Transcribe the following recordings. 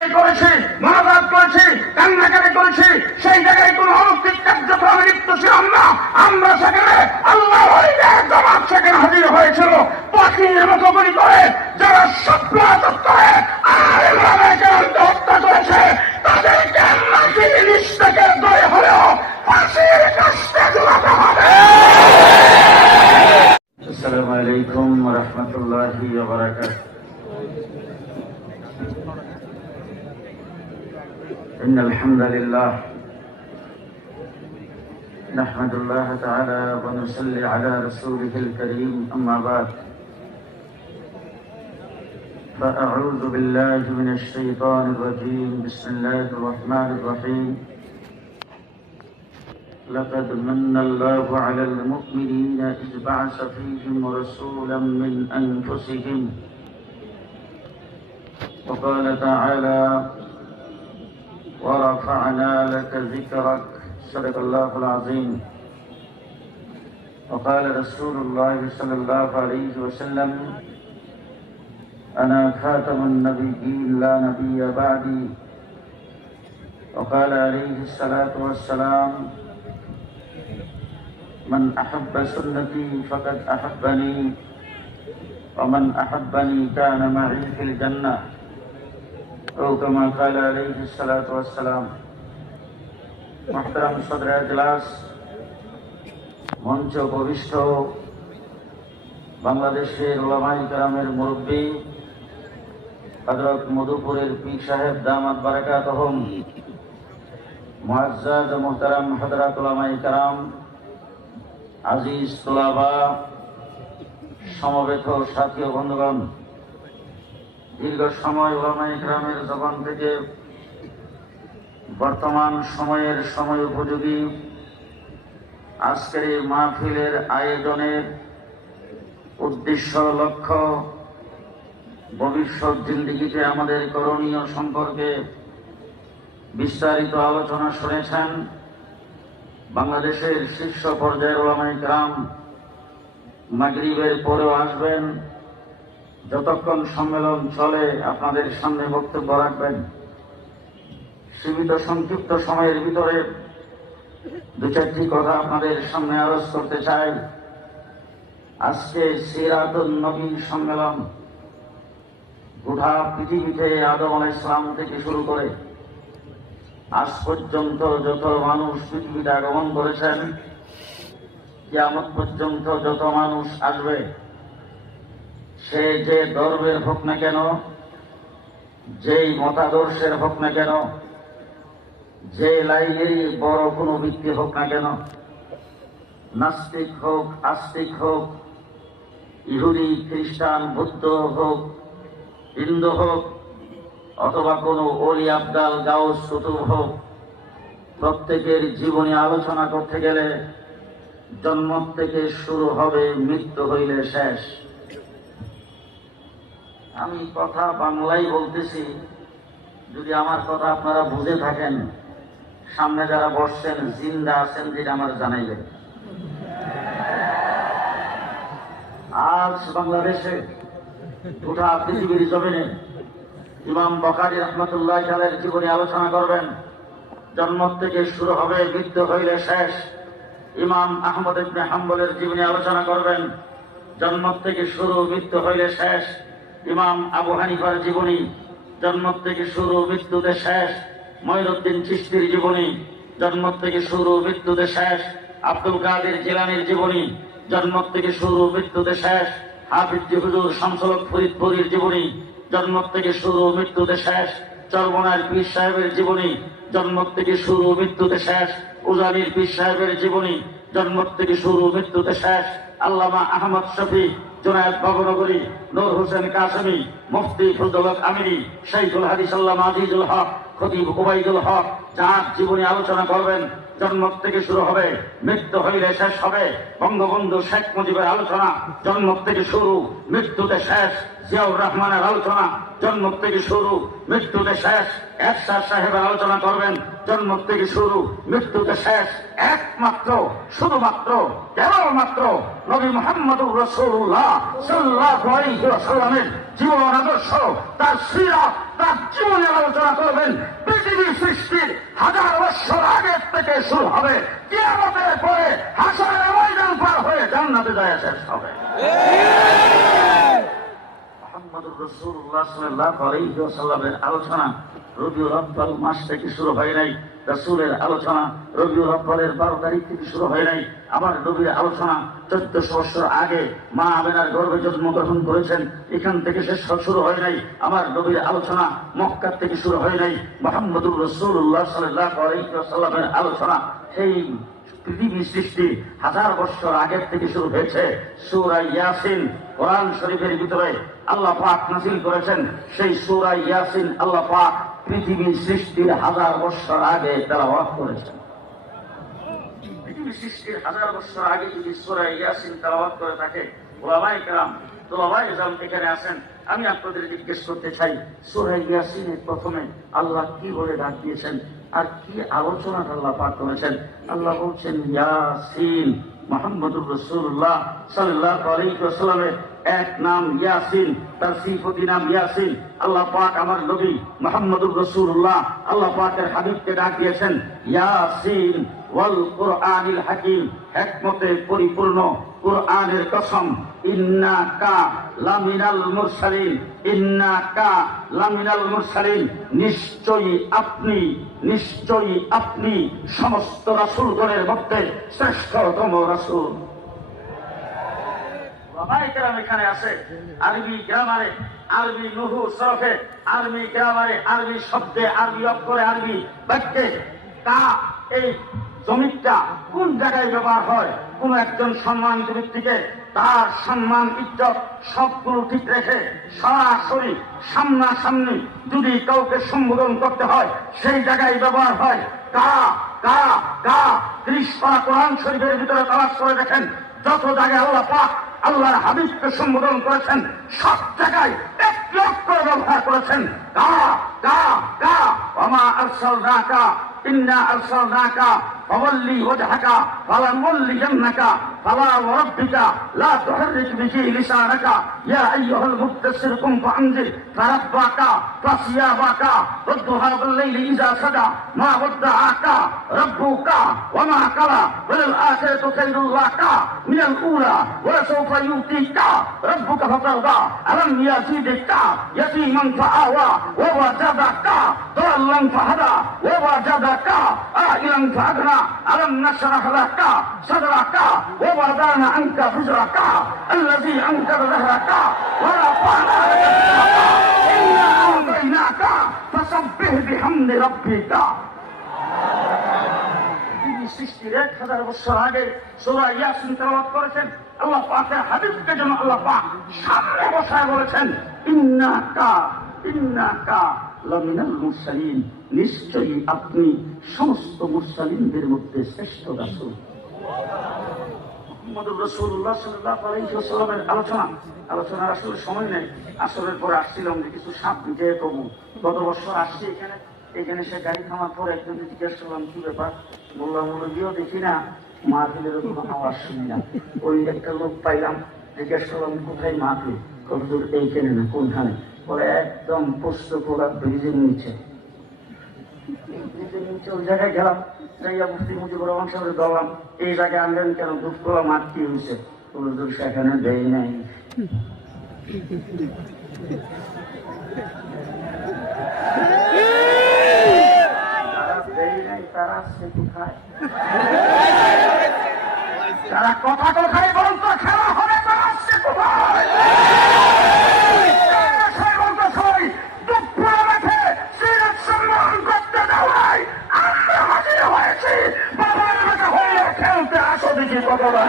করেছি মনোভাব করেছি, কান্নাকাটি করেছি, সেই জায়গায় কোন অলৌকিক কার্যক্রমে লিপ্ত ছিলাম না। আমরা সেখানে আল্লাহ জবাব সেখানে হাজির হয়েছিল। পাখির মতো করে, যারা স্বপ্ন إن الحمد لله نحمد الله تعالى ونصلي على رسوله الكريم أما بعد. فأعوذ بالله من الشيطان الرجيم. بسم الله الرحمن الرحيم. لقد من الله على المؤمنين إذ بعث فيهم رسولا من أنفسهم. وقال تعالى ورفعنا لك ذكرك. صدق الله العظيم. وقال رسول الله صلى الله عليه وسلم أنا خاتم النبيين لا نبي بعدي. وقال عليه الصلاة والسلام من أحب سنتي فقد أحبني ومن أحبني كان معي في الجنة. أو كما قال عليه الصلاة والسلام محترم صدر اجلاس মঞ্চ উপবিষ্ট বাংলাদেশের ওলামাই কালামের মুরব্বী হজরত মধুপুরের পীর সাহেব দামাত বারাকাত হম মুআজ্জাজ ও মোহতারাম হজরত ওলামাই কালাম আজিজ তোলাবা সমবেত সাথী ও বন্ধুগণ দীর্ঘ সময় ওলামাই গ্রামের জবান থেকে বর্তমান সময়ের সময় উপযোগী। আজকের এই মাহফিলের আয়োজনের উদ্দেশ্য, লক্ষ্য, ভবিষ্যৎ জিন্দিগিতে আমাদের করণীয় সম্পর্কে বিস্তারিত আলোচনা শুনেছেন বাংলাদেশের শীর্ষ পর্যায়ের ওলামাই গ্রাম মাগরিবের পরেও আসবেন। যতক্ষণ সম্মেলন চলে, আপনাদের সামনে বক্তব্য রাখবেন। সীমিত সংক্ষিপ্ত সময়ের ভিতরে দু চারটি কথা আপনাদের সামনে আরজ করতে চাই। আজকে সিরাতুল নবী সম্মেলন গোটা পৃথিবীতে আদম আলাহ ইসলাম থেকে শুরু করে আজ পর্যন্ত যত মানুষ পৃথিবীতে আগমন করেছেন, কিয়ামত পর্যন্ত যত মানুষ আসবে সে যে ধর্মের হোক না কেন, যেই মতাদর্শের হোক না কেন, যে লাইনেরই বড় কোনো ব্যক্তি হোক না কেন, নাস্তিক হোক, আস্তিক হোক, ইহুদি, খ্রিস্টান, বুদ্ধ হোক, হিন্দু হোক, অথবা কোনো অলি আবদাল গাউস কুতুব হোক, প্রত্যেকের জীবনী আলোচনা করতে গেলে জন্ম থেকে শুরু হবে মৃত্যু হইলে শেষ। আমি কথা বাংলাই বলতেছি। যদি আমার কথা আপনারা বুঝে থাকেন, সামনে যারা বসছেন, জিন্দা আছেন, যেটা আমার জানাইবেন আজ বাংলাদেশে গোটা পৃথিবীর জমিনে ইমাম বকারি রহমতুল্লাহ সালের জীবনী আলোচনা করবেন। জন্ম থেকে শুরু হবে, মৃত্যু হইলে শেষ। ইমাম আহমদ ইবনে হাম্বলের জীবনী আলোচনা করবেন। জন্ম থেকে শুরু, মৃত্যু হইলে শেষ। ইমাম আবু হানিফার জীবনী জন্ম থেকে শুরু মৃত্যুতে শেষ ময়ূরুদ্দিন চিস্তির জীবনী জন্ম থেকে শুরু মৃত্যুতে শেষ, আব্দুল কাদের জিলানির জীবনী জন্ম থেকে শুরু মৃত্যুতে শেষ হাফিজ হুজুর শামসলক ফরিদপুরীর জীবনী জন্ম থেকে শুরু মৃত্যুতে শেষ, চরমনার পীর সাহেবের জীবনী জন্ম থেকে শুরু মৃত্যুতে শেষ, উজানির পীর সাহেবের জীবনী জন্ম থেকে শুরু মৃত্যুতে শেষ, আল্লামা আহমদ শফি জোনায়দ বাবনগরী নূর হোসেন কাসমি, মুফতি ফজল আমিরি শাইখুল হাদিস আল্লাহ আজিজুল হক, খতিব ওবাইদুল হক, যার জীবনী আলোচনা করবেন, জন্ম থেকে শুরু হবে, মৃত্যু হইলে শেষ হবে, বঙ্গবন্ধু শেখ মুজিবের আলোচনা জন্ম থেকে শুরু, মৃত্যুতে শেষ। জিয়াউর রহমানের আলোচনা জন্ম থেকে শুরু, মৃত্যুতে শেষ একসার সাহেবের আলোচনা করবেন জন্ম থেকে শুরু, মৃত্যুতে শেষ, একমাত্র, শুধুমাত্র, কেবলমাত্র নবী মোহাম্মদ রসুল্লাহ সাল্লাহ সাল্লামের জীবন আদর্শ, তার সিরাত তার জীবনের আলোচনা করবেন পৃথিবীর সৃষ্টির হাজার বছর আগের থেকে শুরু হবে, কিয়ামতের পরে হাসানের ময়দান পার হয়ে জান্নাতে যায় শেষ হবে। আলোচনা বারো তারিখ থেকে শুরু হয় নাই। আলোচনা আগে মা এখান থেকে শুরু হয় নাই। আলোচনা মক্কার থেকে শুরু হয় নাই। আলোচনা সেই পৃথিবী সৃষ্টি হাজার বছর আগের থেকে শুরু হয়েছে। সুরা ইয়াসিন কোরআন শরীফের ভিতরে আল্লাহ পাক নাসিল করেছেন। সেই সুরা ইয়াসিন আল্লাহ পাক পৃথিবী সৃষ্টির হাজার বছর আগে তারা ওয়াক করেছেন সৃষ্টির হাজার বছর আগে যদি ইয়াসিন করে থাকে আসেন আমি ইয়াসিনের প্রথমে আল্লাহ কি বলে ডাক দিয়েছেন? আর কি আলোচনা আল্লাহ পাক করেছেন? আল্লাহ বলছেন, ইয়াসিন মোহাম্মদুর রসুল্লাহ সাল্লাহ এক নাম ইয়াসিন, তার শ্রীপতি নাম ইয়াসিন। আল্লাহ পাক আমার নবী মোহাম্মদুর রসুল্লাহ আল্লাহ পাকের হাবিবকে ডাক দিয়েছেন, ইয়াসিন ওয়াল কোরআনিল হাকিম একমতে পরিপূর্ণ কোরআনের কসম ইন্না কা লামিনাল মুরসালিন ইন্না লামিনাল মুরসালিন, নিশ্চয়ই আপনি নিশ্চয়ই আপনি সমস্ত রাসূলগণের মধ্যে শ্রেষ্ঠতম রাসূল। বাবাই কেরাম এখানে আরবি গ্রামারে, আরবি সরফে, আরবি গ্রামারে, আরবি শব্দে, আরবি অক্ষরে আরবি বাক্যে এই জমিটা কোন জায়গায় ব্যবহার হয়? কোন একজন সম্মানিত ব্যক্তিকে তার সম্মান, ইজ্জত সবগুলো ঠিক রেখে সরাসরি সামনাসামনি যদি কাউকে সম্বোধন করতে হয়, সেই জায়গায় ব্যবহার হয় কা কা কা। ত্রিশ পারা কোরআন শরীফের ভিতরে তালাশ করে দেখেন, যত জায়গায় আল্লাহ পাক আল্লাহর হাবিবকে সম্বোধন করেছেন, সব জায়গায় এক লক্ষ ব্যবহার করেছেন। কা কা কা আমা আরসাল রাকা ইন্না আরসালনাকা فولي وجهك فلنولينك فلا وربك لا تحرك به لسانك. يا أيها المدثر قم فأنذر فربك فثيابك والضحى بالليل إذا سجى ما ودعك ربك وما قلى وللآخرة خير لك من الأولى ولسوف يؤتيك. ربك فترضى ألم يزيدك يتيما فآوى ووجدك ضالا فهدى ووجدك عائلا فأغنى. ألم نشرح لك صدرك ووضعنا عنك فجرك الذي أنكر ظهرك ورفعنا لك ذكرك إنا أعطيناك فسبح بحمد ربك পৃথিবী সৃষ্টির এক হাজার বছর আগে সোরা ইয়াসিন তেলাওয়াত করেছেন আল্লাহ পাকের হাবিবকে যেন আল্লাহ পাক সামনে বসায় বলেছেন ইন্নাকা ইন্নাকা লামিনাল মুরসালিন নিশ্চয়ই আপনি সমস্ত মুসালিমদের মধ্যে শ্রেষ্ঠ রাসূল। আলোচনা। আসলে সময় পরে আসছিলাম কিছু সাপ গত বছর আসছি এখানে। এখানে সে গাড়ি থামার পর করলাম ব্যাপার? বললাম দেখি না ওই একটা লোক পাইলাম, জিজ্ঞেস করলাম, কোথায় মাহফিল? এইখানে না, কোনখানে? পরে একদম পোস্ত পোড়া নিচে। ওই জায়গায় গেলাম যাইয়া মুফতি মুজিবুর রহমান কেন? কলা কি হয়েছে? সেখানে দেয় নাই তারা দেয় নাই তারা আসছে কোথায় তারা কথা কোথায় বলতো খেলা হবে তারা আসছে কোথায় তারা সেই বলতো সবাই দুপুর মাঠে সিরাত সম্মান করতে দেওয়ায় আমরা হাজির হয়েছি বাবার মাঠে হয়ে খেলতে আসো দেখি কতবার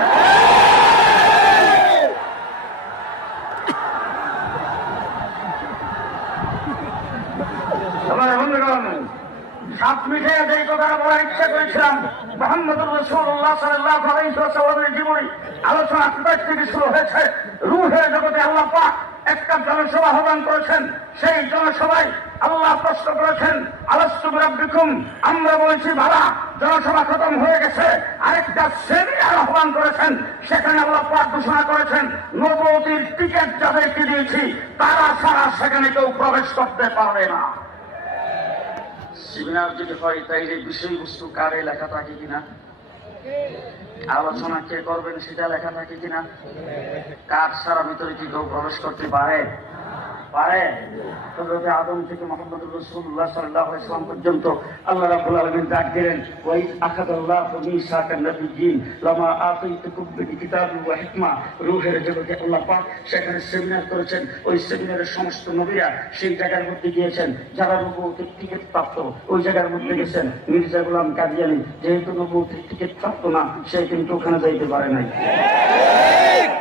আমার বন্ধুগণ সাত মিঠে যে কথাটা বলার ইচ্ছা করেছিলাম মোহাম্মদ রসুল্লাহ সাল্লাহ আলাইসাল্লামের জীবনী আলোচনা কোথায় থেকে শুরু হয়েছে রুহের জগতে আল্লাহ পাক একটা জনসভা আহ্বান করেছেন সেই জনসভায় আল্লাহ প্রশ্ন করেছেন আলস্তুবিকুম আমরা বলেছি, বাবা, জনসভা খতম হয়ে গেছে। আরেকটা সেমিনার আহ্বান করেছেন, সেখানে আল্লাহ পাক ঘোষণা করেছেন নবতির টিকিট যাদেরকে দিয়েছি, তারা ছাড়া সেখানে কেউ প্রবেশ করতে পারবে না। সেমিনার যদি হয় তাইলে বিষয়বস্তু কারে লেখা থাকে কিনা? আলোচনা কে করবেন সেটা লেখা থাকে কিনা? কার সারা ভিতরে কি কেউ প্রবেশ করতে পারে? আদম থেকে সাল্লাল্লাহু আলাইহি ওয়াসাল্লাম পর্যন্ত হিকমা। রূহের সেখানে সেমিনার করেছেন। ওই সেমিনারের সমস্ত সেই গিয়েছেন, যারা টিকিট ওই গেছেন। মির্জা গোলাম কাদিয়ানি, যেহেতু নবুয়তের টিকিট প্রাপ্ত না, সে কিন্তু ওখানে যাইতে পারে নাই। ওই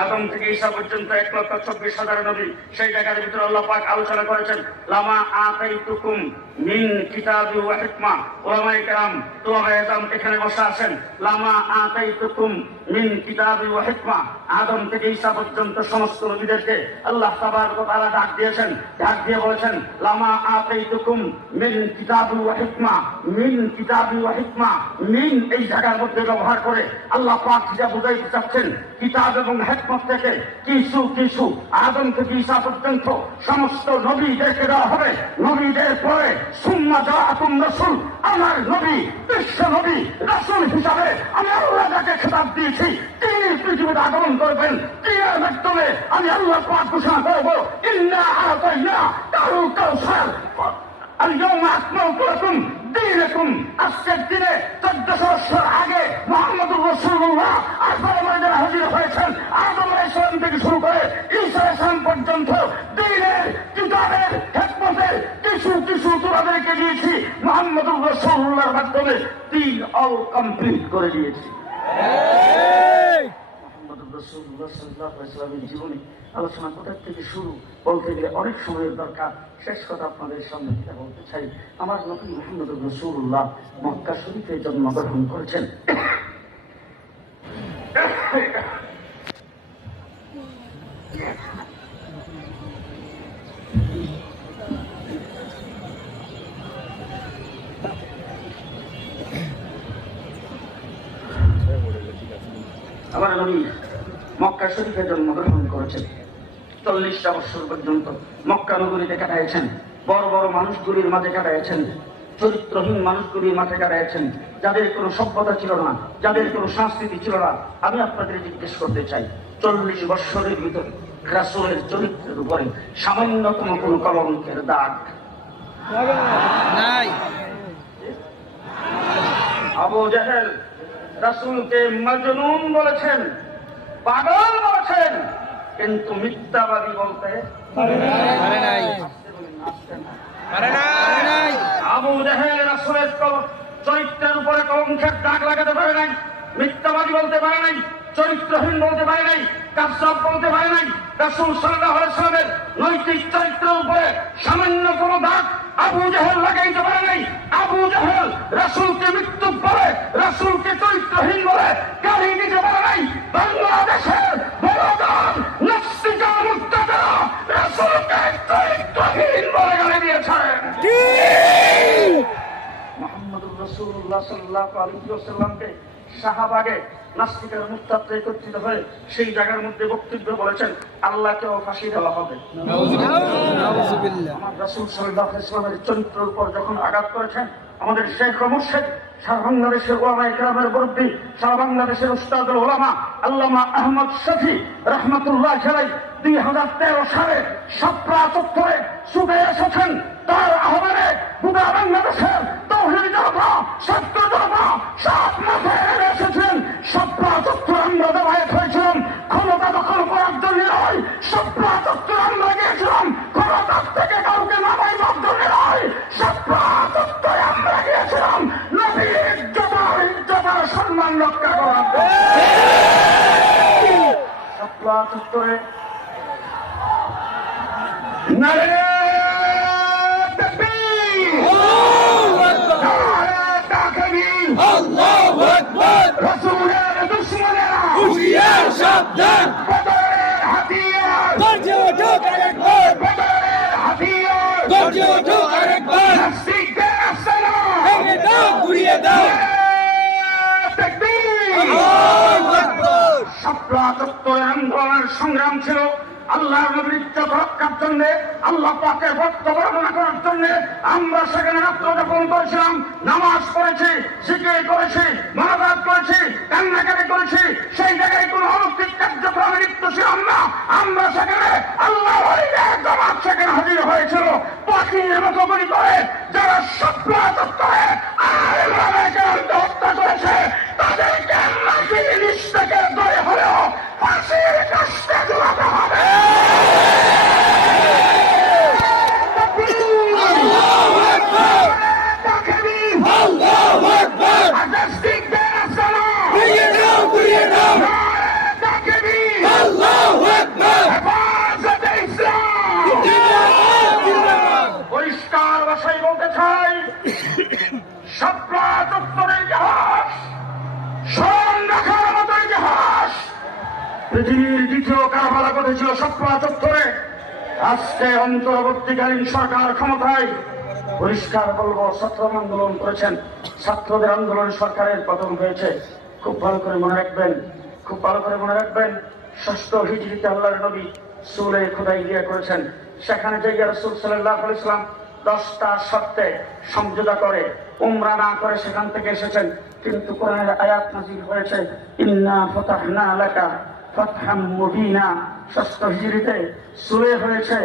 আদম থেকে ঈসা পর্যন্ত এক লক্ষ চব্বিশ হাজার নবী। সেই জায়গার ভিতরে আল্লাহ পাক আলোচনা করেছেন, লামা আতাইতুকুম মিন কিতাবি ওয়া কেরাম তোলাবায়ে আযম এখানে বসে আছেন, লামা আতাইতুকুম মিন কিতাবি ওয়া হিকমা। আদম থেকে ঈসা পর্যন্ত সমস্ত নবীদেরকে আল্লাহ ওয়া তাআলা ডাক দিয়েছেন, ডাক দিয়ে বলেছেন, লামা আতাইতুকুম মিন কিতাবি ওয়া হিকমা, মিন কিতাবি ওয়া হিকমা। মিন এই জায়গার মধ্যে ব্যবহার করে আল্লাহ পাক যা বুঝাইতে চাচ্ছেন, কিতাব এবং হেকমত থেকে কিছু কিছু আদম থেকে ঈসা পর্যন্ত সমস্ত নবীদেরকে দেওয়া হবে নবীদের পরে সুম্মা যা আতুম রসুল আমার নবী বিশ্ব নবী রসুল হিসাবে আমি আল্লাহ যাকে খেতাব দিয়েছি তিনি পৃথিবীতে আগমন করবেন তিনের মাধ্যমে আমি আল্লাহ পাক ঘোষণা করবো ইন্না আতাইনা কারু কাউসার اليوم أكملت لكم দিনকুম আজকের দিনে চোদ্দশো বছর আগে মোহাম্মদ রসুল্লাহ আসলে ময়দানে হাজির হয়েছেন। আদম ইসলাম থেকে শুরু করে ঈশা ইসলাম পর্যন্ত দিনের কিতাবের হেকমতের কিছু কিছু তোমাদেরকে দিয়েছি। মোহাম্মদ রসুল্লাহর মাধ্যমে তিন অল কমপ্লিট করে দিয়েছি। মোহাম্মদ রসুল্লাহ সাল্লাহ ইসলামের জীবনী আলোচনা কোথা থেকে শুরু বলতে গেলে অনেক সময়ের দরকার। শেষ কথা আপনাদের সামনে যেটা বলতে চাই, আমার নবী মোহাম্মদ রসুল্লাহ মক্কা শরীফে জন্মগ্রহণ করেছেন। আমার নবী মক্কা শরীফে জন্মগ্রহণ করেছেন। চল্লিশটা বছর পর্যন্ত মক্কা নগরীতে কাটাইছেন। বড় বড় মানুষগুলির মাঝে কাটাইছেন। চরিত্রহীন মানুষগুলির মাঝে কাটাইছেন। যাদের কোনো সভ্যতা ছিল না যাদের কোনো সংস্কৃতি ছিল না আমি আপনাদের জিজ্ঞেস করতে চাই চল্লিশ বৎসরের ভিতরে রাসুলের চরিত্রের উপরে সামান্যতম কোনো কলঙ্কের দাগ নাই। আবু জাহেল রাসুলকে মজনুন বলেছেন পাগল বলেছেন। কিন্তু মিথ্যাবাদী বলতে আবু জাহেল রাসুলের চরিত্রের উপরে কলঙ্কের দাগ লাগাতে পারে নাই। মিথ্যাবাদী বলতে পারে নাই চরিত্রহীন বলতে পারে নাই কাশ্যপ বলতে পারে নাই। রাসুল সাল্লাহ সাল্লামের নৈতিক চরিত্রের উপরে সামান্য কোন দাগ আবু জাহেল লাগাইতে পারে নাই। আবু জাহেল রাসুলকে মৃত্যু বলে রাসুলকে চরিত্রহীন বলে গাড়ি দিতে পারে নাই। বাংলাদেশের বড় শাহবাগে নাস্তিকের মুক্তাত্রে একত্রিত হয়ে সেই জায়গার মধ্যে বক্তব্য বলেছেন আল্লাহকেও ফাঁসি দেওয়া হবে। আমার রাসুল সাল্লাহ ইসলামের চরিত্রের উপর যখন আঘাত করেছেন আমাদের শেখ মুর্শেদ সারা বাংলাদেশের ওলামা ইকরামের সারা বাংলাদেশের উস্তাদুল ওলামা আল্লামা আহমদ শফি রহমতুল্লাহ খেলাই দুই হাজার তেরো সালে সাপ্রা চত্বরে ছুটে এসেছেন। তার আহ্বানে গোটা বাংলাদেশের তৌহিদ জনতা, সত্য জনতা সব মাথায় এসেছেন। সাপ্রা চত্বর আমরা দেওয়ায়ত হয়েছিলাম। ক্ষমতা দখল করার জন্য নয় চত্বর আমরা গিয়েছিলাম। থেকে واقف کریں نعرہ تکبیر اللہ اکبر نعرہ تکبیر اللہ اکبر رسول دشمنا ہوشیار شبدان بدر الحديار برجع وجوك على الكبار بدر الحديار برجع وجوك على الكبار نفسك بالسلام هنا داو قولي داو تكبير الله আন্দোলনের সংগ্রাম ছিল আল্লাহ নবীর রক্ষার জন্য, আল্লাহ পাকের ভক্ত বর্ণনা করার জন্য আমরা সেখানে আত্মযাপন করেছিলাম, নামাজ পড়েছি, জিকির করেছি মনোবাদ করেছি, কান্নাকাটি করেছি, সেই জায়গায় কোন অলৌকিক কার্যক্রমে লিপ্ত ছিলাম না। আমরা সেখানে আল্লাহ জমাত সেখানে হাজির হয়েছিল। পাখির মতো করে যারা শাপলা চত্বরে আলেম ওলামাকে হত্যা করেছে তাদেরকে মাটির নিচ থেকে ধরে হলেও ফাঁসির কাজটা জোগাতে হবে আল্লাহু আকবার তাকবীর! আল্লাহু আকবার নাস্তিকদের আস্তানা! ঘুরিয়ে দাও ঘুরিয়ে দাও নারে তাকবীর! আল্লাহু আকবার হেফাজতে ইসলাম! জিন্দাবাদ জিন্দাবাদ পরিষ্কার ভাষায় বলতে চাই ইতিহাস মতো ইতিহাস। পৃথিবীর দ্বিতীয় ঘটেছিল আজকে অন্তর্বর্তীকালীন সরকার ক্ষমতায় পরিষ্কার ছাত্র আন্দোলন করেছেন। ছাত্রদের আন্দোলন সরকারের পতন হয়েছে। খুব ভালো করে মনে রাখবেন, খুব ভালো করে মনে রাখবেন, ষষ্ঠ হিজড়িতে আল্লাহর নবী খোদাই গিয়া করেছেন। সেখানে যে রসুল সাল্লাহ ইসলাম দশটা শর্তে সমঝোতা করে। উমরা না করে সেখান থেকে এসেছেন, কিন্তু কোরআনের আয়াত নাজির হয়েছে, ইন্না ফতাহনা এলাকা ফতহাম মুবিনা। ষষ্ঠ হিজড়িতে সুরে হয়েছে,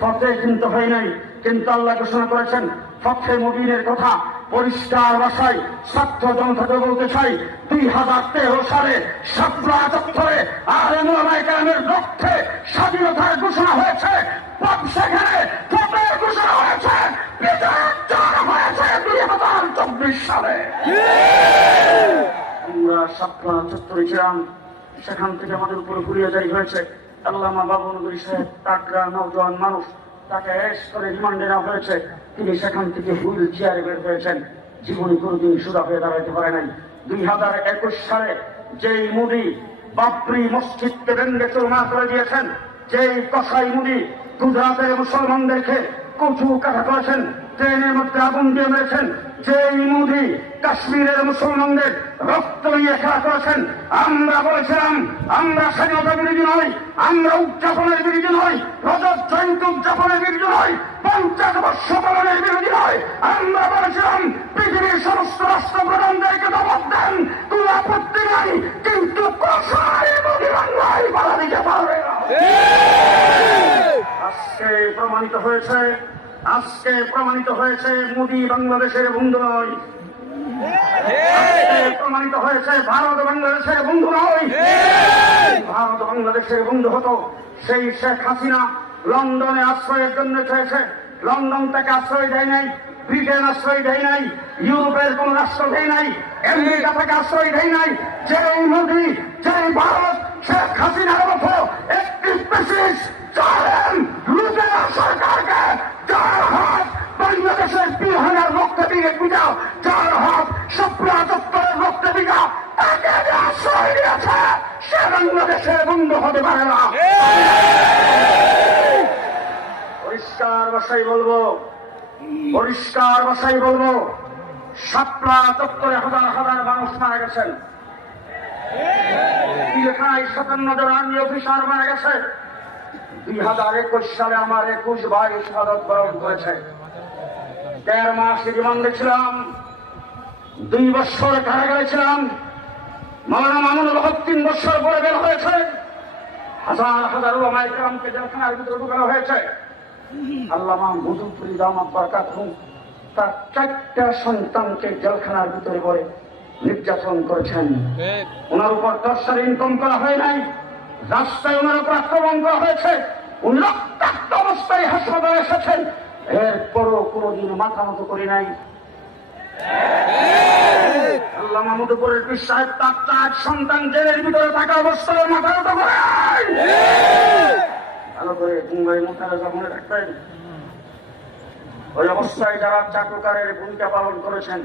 ফতে কিন্তু হয় নাই। কিন্তু আল্লাহ ঘোষণা করেছেন, ফতে মুবিনের কথা পরিষ্কার ভাষায় ছাত্র জনতাকে বলতে চাই, দুই হাজার তেরো সালে সাতরা চত্বরে আর লক্ষ্যে স্বাধীনতার ঘোষণা হয়েছে। সেখানে ছিলাম সেখান থেকে আমাদের উপরে যাই হয়েছে। আল্লামা সাহেব মানুষ, তাকে করে রিমান্ডে নেওয়া হয়েছে। তিনি সেখান থেকে হুইল চেয়ারে বের হয়েছেন। জীবনে কোনোদিন সুদা হয়ে দাঁড়াতে পারে নাই। দুই হাজার একুশ সালে যেই মুদি বাবরি মসজিদকে ভেঙ্গে করে দিয়েছেন, যেই কসাই মুদি গুজরাটের মুসলমানদেরকে কচু কাটা করেছেন, ট্রেনের মধ্যে আগুন দিয়ে মেরেছেন যেই মোদি কাশ্মীরের মুসলমানদের রক্ত নিয়ে খেলা করেছেন। আমরা বলেছিলাম আমরা স্বাধীনতা বিরোধী নই আমরা উদযাপনের বিরোধী নই রজত জয়ন্তী উদযাপনের বিরোধী নই পঞ্চাশ বর্ষ পালনের বিরোধী নয় আমরা বলেছিলাম পৃথিবীর সমস্ত রাষ্ট্রপ্রধানদেরকে দমক দেন কোন আপত্তি নাই কিন্তু বাংলায় বাধা দিতে পারবে না। আজকে প্রমাণিত হয়েছে আজকে প্রমাণিত হয়েছে মোদি বাংলাদেশের বন্ধু নয়। প্রমাণিত হয়েছে ভারত বাংলাদেশের বন্ধু নয়। ভারত বাংলাদেশের বন্ধু হতো সেই শেখ হাসিনা। লন্ডনে আশ্রয়ের জন্য চেয়েছে লন্ডন থেকে আশ্রয় দেয় নাই, ব্রিটেন আশ্রয় দেয় নাই, ইউরোপের কোন রাষ্ট্র দেয় নাই, আমেরিকা থেকে আশ্রয় দেয় নাই। যেই মোদী, যেই ভারত, শেখ হাসিনার মতো একটি বিশেষ চালেন লুটেরা সরকারকে যার হাত বাংলাদেশের বিহানের রক্তে দিকে পিটা যার হাত সপ্রা দপ্তরের রক্তে দিকা তাকে যে আশ্রয় দিয়েছে সে বাংলাদেশের বন্ধু হতে পারে না। পরিষ্কার ভাষায় বলব পরিষ্কার ভাষায় বলব সাপলা দপ্তরে হাজার হাজার মানুষ মারা গেছেন। পিলখানায় সাতান্ন জন আর্মি অফিসার মারা গেছে। দুই হাজার একুশ সালে আমার একুশ ভাই শাহাদত বরণ করেছে। দেড় মাস রিমান্ডে ছিলাম দুই বছর কারাগারে ছিলাম মৌলানা মামুনুল হক তিন বছর পরে বের হয়েছে। হাজার হাজার ওলামাই গ্রামকে জেলখানার ভিতরে ঢুকানো হয়েছে। আল্লামা মধুপুরি দামাত বরকাত তার চারটা সন্তানকে জেলখানার ভিতরে পড়ে নির্যাতন করেছেন। ওনার উপর দর্শার ইনকম করা হয় নাই। রাস্তায় ওনার উপর আক্রমণ করা হয়েছে। অবস্থায় হাসপাতালে এসেছেন। এরপরও কোনোদিন মাথা মতো করি নাই। মাথা মুম্বাই মনে যারা চাকুকারের ভূমিকা পালন করেছেন,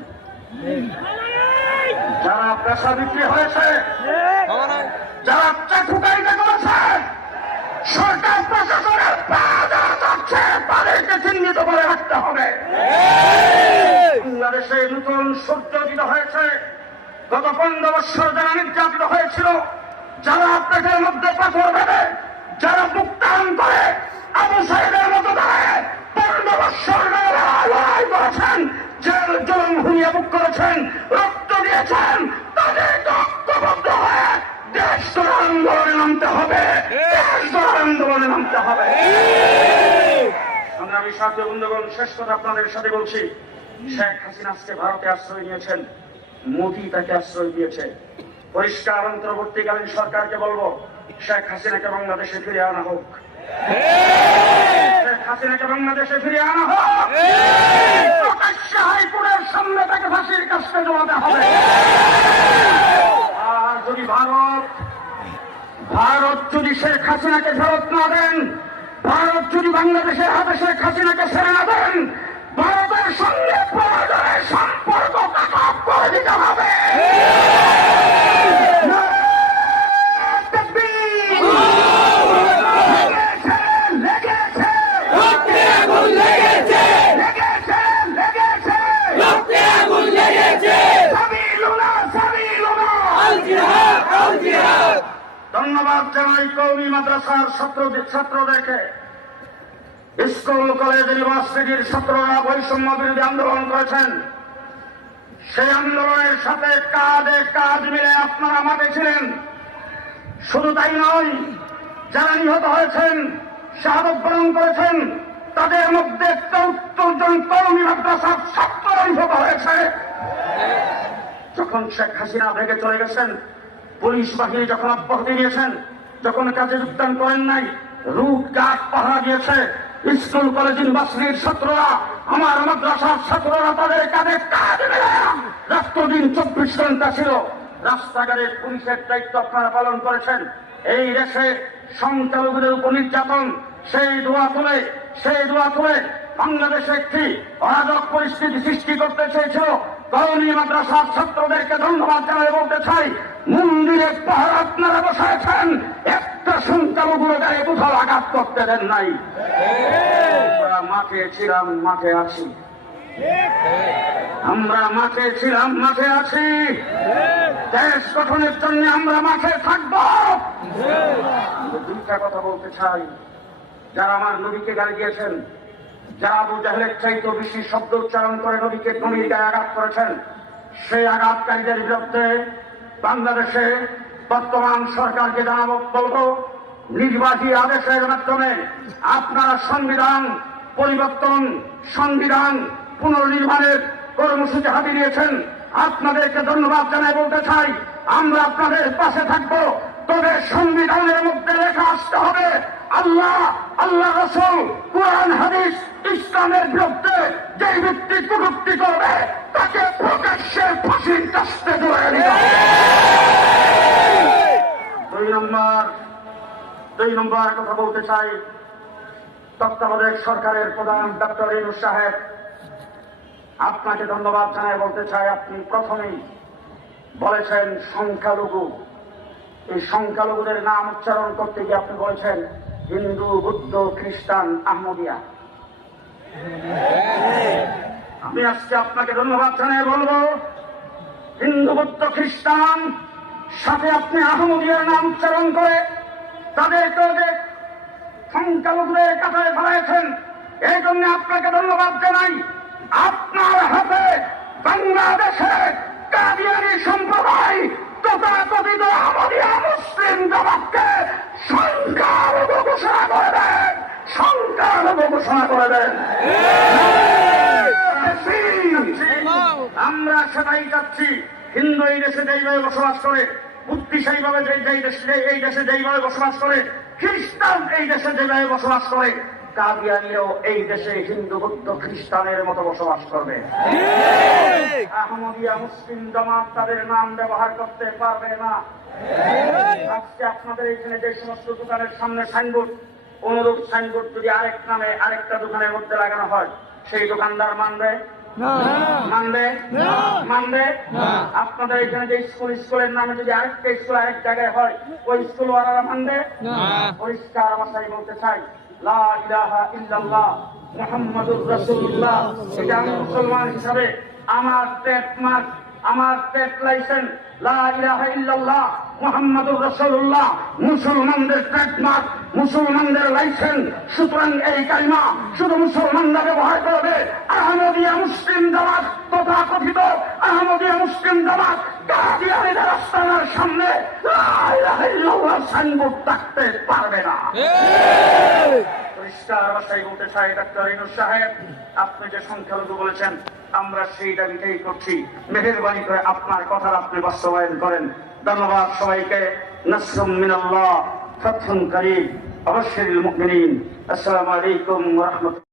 যারা পেশা বিক্রি হয়েছে যারা চাকুকারিতা করেছে, সরকার প্রশাসনের যারা তাদেরকে চিহ্নিত করে রাখতে হবে। বাংলাদেশে নতুন সূর্যোদিত হয়েছে। গত পনেরো বৎসর যারা নির্যাতিত হয়েছিল, যারা পেটের মধ্যে পাথর ভেবে যারা মুক্তায়ন করে, আবু সাহেবের মতো দাঁড়ায় পনেরো বৎসর লড়াই করেছেন, জেল জলম হুইয়া বুক করেছেন নামতে হবে। আন্দোলনে নামতে হবে। সংগ্রামী সাথী বন্ধুগণ শেষ কথা আপনাদের সাথে বলছি। শেখ হাসিনা আজকে ভারতে আশ্রয় নিয়েছেন। মোদি তাকে আশ্রয় দিয়েছে। পরিষ্কার অন্তর্বর্তীকালীন সরকারকে বলব শেখ হাসিনাকে বাংলাদেশে ফিরে আনা হোক। শেখ হাসিনাকে বাংলাদেশে ফিরে আনা হোক। প্রকাশ্যে হাইকোর্টের সামনে তাকে ফাঁসির কাছে জমাতে হবে। আর যদি ভারত ভারত যদি শেখ হাসিনাকে ফেরত না দেন, ভারত যদি বাংলাদেশের হাতে শেখ হাসিনাকে ছেড়ে না দেন ভারতের সঙ্গে প্রয়োজনে সম্পর্ক কাট করে দিতে হবে লেগেছে, লেগেছে, রক্তে আগুন লেগেছে লেগেছে, লেগেছে। রক্তে আগুন লেগেছে সাবিলুনা, সাবিলুনা। আল জিহাদ আল জিহাদ ধন্যবাদ জানাই কৌমি মাদ্রাসার ছাত্র ছাত্রদেরকে স্কুল, কলেজ, ইউনিভার্সিটির ছাত্ররা বৈষম্য বিরোধী আন্দোলন করেছেন। সেই আন্দোলনের সাথে কাঁধে কাঁধ মিলে আপনারা মাঠে ছিলেন। শুধু তাই নয়, যারা নিহত হয়েছেন, শাহাদত বরণ করেছেন, তাদের মধ্যে চৌত্তর জন মাদ্রাসার ছাত্র নিহত হয়েছে। যখন শেখ হাসিনা ভেগে চলে গেছেন, পুলিশ বাহিনী যখন অব্যাহতি দিয়েছেন যখন কাজে যোগদান করেন নাই রুট গাছ পাহারা দিয়েছে। স্কুল, কলেজ, ইউনিভার্সিটির ছাত্ররা, আমার মাদ্রাসার ছাত্ররা তাদের কাজ মিলে রাত্র দিন চব্বিশ ঘণ্টা ছিল। রাস্তাঘাটে পুলিশের দায়িত্ব আপনারা পালন করেছেন। এই দেশে সংখ্যালঘুদের উপর নির্যাতন, সেই দোয়া তুলে, সেই দোয়া তুলে বাংলাদেশে একটি অরাজক পরিস্থিতি সৃষ্টি করতে চেয়েছিল। কওমি মাদ্রাসার ছাত্রদেরকে ধন্যবাদ জানাই বলতে চাই, মন্দিরে পাহাড় আপনারা বসাইছেন, একটা সংখ্যালঘুর গায়ে কোথাও আঘাত করতে দেন নাই। মাঠে ছিলাম, মাঠে আছি। আমরা মাঠে ছিলাম, মাঠে আছি। দেশ গঠনের জন্য আমরা মাঠে থাকব। দুইটা কথা বলতে চাই। যারা আমার নদীকে গাড়ি দিয়েছেন যারা আবু জাহেলের চাইতে বেশি শব্দ উচ্চারণ করে নদীকে নদীর গায়ে আঘাত করেছেন, সেই আঘাতকারীদের বিরুদ্ধে বাংলাদেশে বর্তমান সরকারকে জানাব, বলব নির্বাচী আদেশের মাধ্যমে আপনারা সংবিধান পরিবর্তন, সংবিধান পুনর্নির্মাণের কর্মসূচি হাতে নিয়েছেন। আপনাদেরকে ধন্যবাদ জানাই বলতে চাই, আমরা আপনাদের পাশে থাকব, তবে সংবিধানের মধ্যে লেখা আসতে হবে। আল্লাহ আল্লাহ রসুল কোরআন, হাদিস, ইসলামের বিরুদ্ধে যে ব্যক্তি কটুক্তি করবে, তাকে প্রকাশ্যে ফাঁসির জড়িয়ে দিতে হবে। দুই নম্বর দুই নম্বর কথা বলতে চাই তত্ত্বাবধায়ক সরকারের প্রধান ডক্টর ইনুস সাহেব, আপনাকে ধন্যবাদ জানাই, বলতে চাই আপনি প্রথমেই বলেছেন সংখ্যালঘু এই সংখ্যালঘুদের নাম উচ্চারণ করতে গিয়ে আপনি বলেছেন হিন্দু, বুদ্ধ, খ্রিস্টান, আহমদিয়া। আমি আজকে আপনাকে ধন্যবাদ জানাই বলব, হিন্দু, বুদ্ধ, খ্রিস্টান, সাথে আপনি আহমদিয়ার নাম উচ্চারণ করে তাদেরকে যে সংখ্যালঘুদের কাতারে ফেলাইছেন এই জন্য আপনাকে ধন্যবাদ জানাই। আপনার হাতে বাংলাদেশে কাদিয়ানি সম্প্রদায় তথাকথিত আমাদিয়া মুসলিম জবাবকে সংখ্যালঘু ঘোষণা করে দেন সংখ্যালঘু ঘোষণা করে দেন আমরা সেটাই যাচ্ছি হিন্দু এই দেশে যেইভাবে বসবাস করে বুদ্ধিশালী ভাবে যে- যেই দেশে এই দেশে যেইভাবে বসবাস করে, খ্রিস্টান এই দেশে যেভাবে বসবাস করে। কাদিয়ানিও এই দেশে হিন্দু বৌদ্ধ খ্রিস্টানের মতো বসবাস করবে। আহমদিয়া মুসলিম জামাত তাদের নাম ব্যবহার করতে পারবে না। আজকে আপনাদের এখানে যে সমস্ত দোকানের সামনে সাইনবোর্ড অনুরূপ সাইনবোর্ড যদি আরেক নামে আরেকটা দোকানের মধ্যে লাগানো হয় সেই দোকানদার মানবে? মানবে? মানবে? আপনাদের এখানে যে স্কুল স্কুলের নামে যদি আরেকটা স্কুল আরেক জায়গায় হয় ওই স্কুল ওয়ালারা মানবে পরিষ্কার ভাষায় বলতে চাই ইল্লাল্লাহ মুসলমান আমার আমার পেট ইল্লাল্লাহ মুসলমানদের মুসলমানদের লাইসেন্স সুতরাং এই কালিমা শুধু মুসলমানরা ব্যবহার করবে। আহমদিয়া মুসলিম জামাত তথা কথিত আহমদিয়া মুসলিম জামাত আস্তানার সামনে সাইনবোর্ড থাকতে পারবে না সাহেব আপনি যে সংখ্যালঘু বলেছেন আমরা সেই দাবিটাই করছি মেহেরবানি করে আপনার কথা আপনি বাস্তবায়ন করেন ধন্যবাদ সবাইকে নাসরুম মিনাল্লাহ করিম অবশ্যই আসসালামু আলাইকুম ওয়া